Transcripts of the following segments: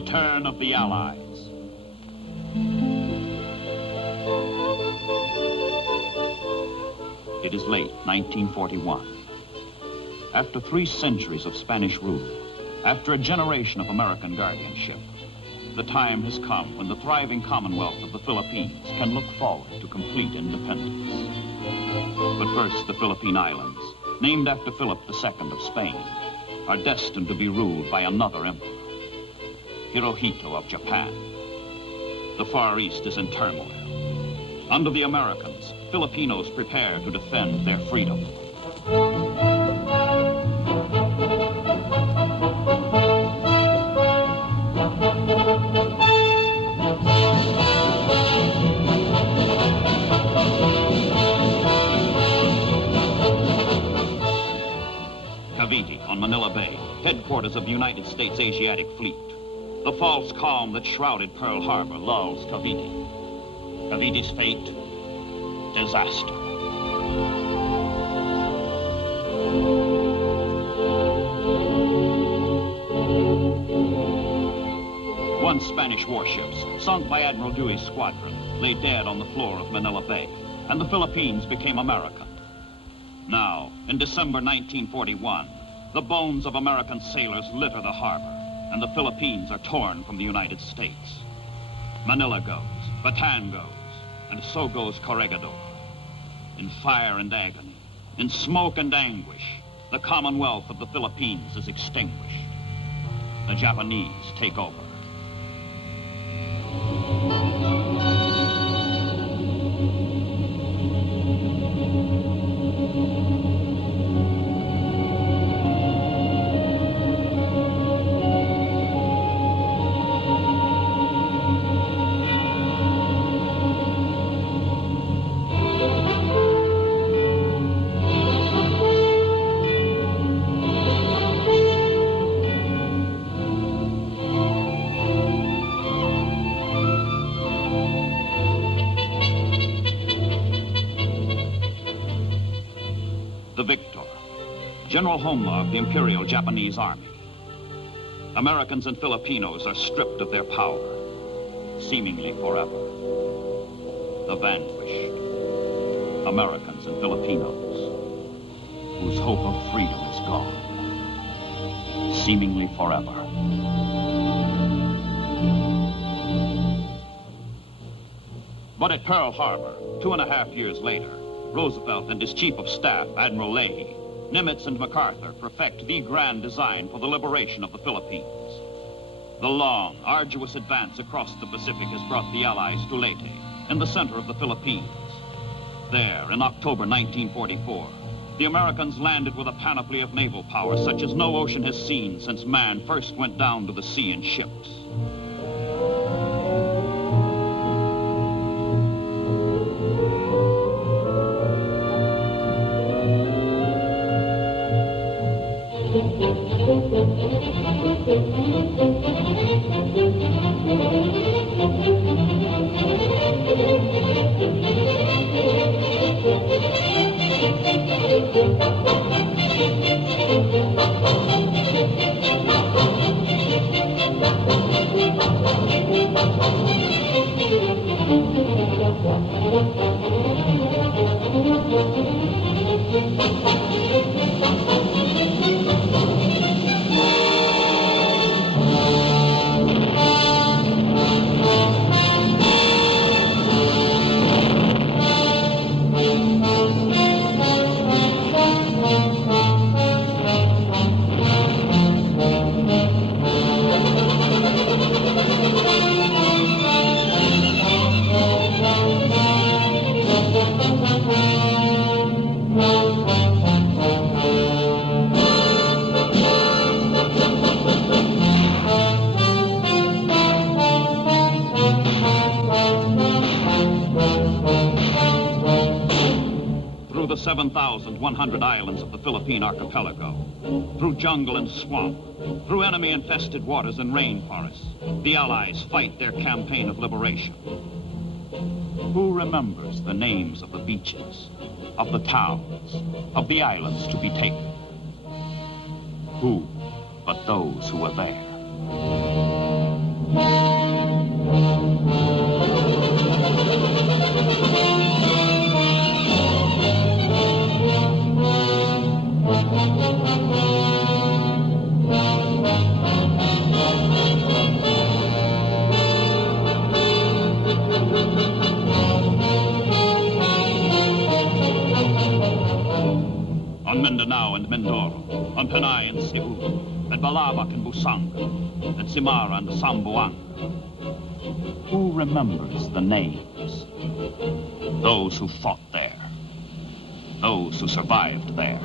return of the Allies. It is late 1941. After 3 centuries of Spanish rule, after a generation of American guardianship, the time has come when the thriving Commonwealth of the Philippines can look forward to complete independence. But first, the Philippine Islands, named after Philip II of Spain, are destined to be ruled by another emperor, Hirohito of Japan. The Far East is in turmoil. Under the Americans, Filipinos prepare to defend their freedom. Cavite on Manila Bay, headquarters of the United States Asiatic Fleet. The false calm that shrouded Pearl Harbor lulls Cavite. Cavite's fate, disaster. One Spanish warships, sunk by Admiral Dewey's squadron, lay dead on the floor of Manila Bay, and the Philippines became American. Now, in December 1941, the bones of American sailors litter the harbor, and the Philippines are torn from the United States. Manila goes, Bataan goes, and so goes Corregidor. In fire and agony, in smoke and anguish, the Commonwealth of the Philippines is extinguished. The Japanese take over. The victor, General Homma of the Imperial Japanese Army. Americans and Filipinos are stripped of their power, seemingly forever. The vanquished, Americans and Filipinos, whose hope of freedom is gone, seemingly forever. But at Pearl Harbor, 2.5 years later, Roosevelt and his chief of staff, Admiral Leahy, Nimitz and MacArthur perfect the grand design for the liberation of the Philippines. The long, arduous advance across the Pacific has brought the Allies to Leyte, in the center of the Philippines. There, in October 1944, the Americans landed with a panoply of naval power such as no ocean has seen since man first went down to the sea in ships. The 7,100 islands of the Philippine archipelago, through jungle and swamp, through enemy-infested waters and rainforests, the Allies fight their campaign of liberation. Who remembers the names of the beaches, of the towns, of the islands to be taken? Who but those who were there? On Mindanao and Mindoro, on Panay and Cebu, at Balabac and Busanga, at Simara and Sambuanga. Who remembers the names? Those who fought there, those who survived there.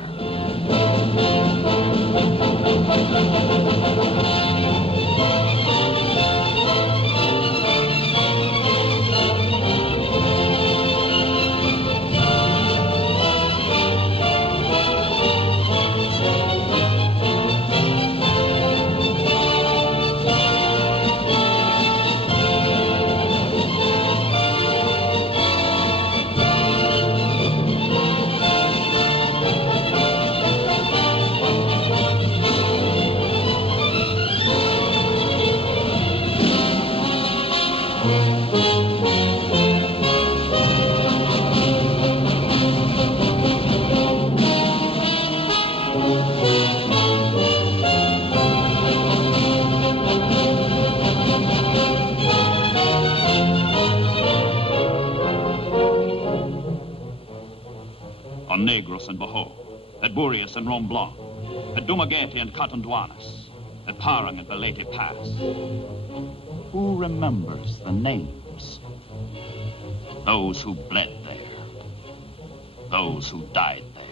On Negros and Bohol, at Burias and Romblon, at Dumaguete and Catanduanes, at Parang and Balete Pass. Who remembers the names? Those who bled there, those who died there.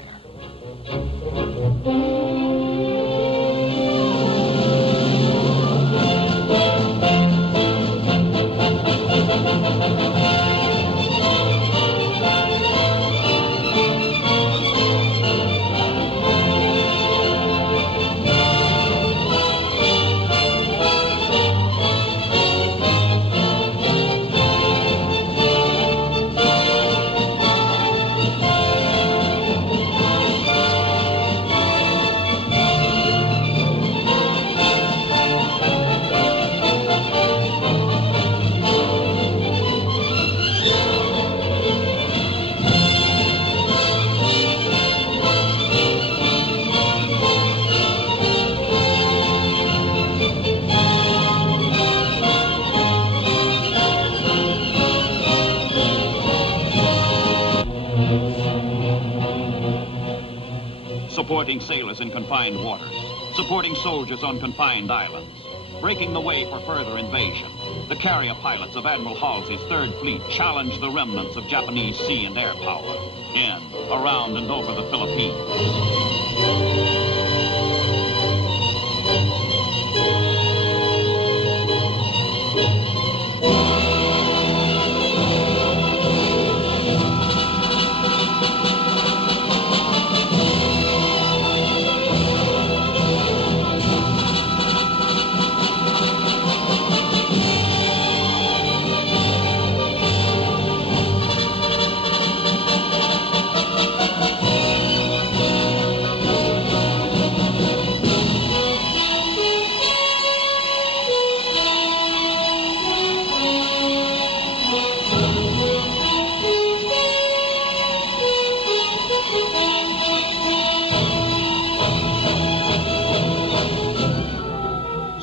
Supporting sailors in confined waters, supporting soldiers on confined islands, breaking the way for further invasion. The carrier pilots of Admiral Halsey's Third Fleet challenged the remnants of Japanese sea and air power in, around, and over the Philippines.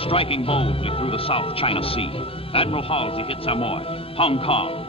Striking boldly through the South China Sea, Admiral Halsey hits Amoy, Hong Kong,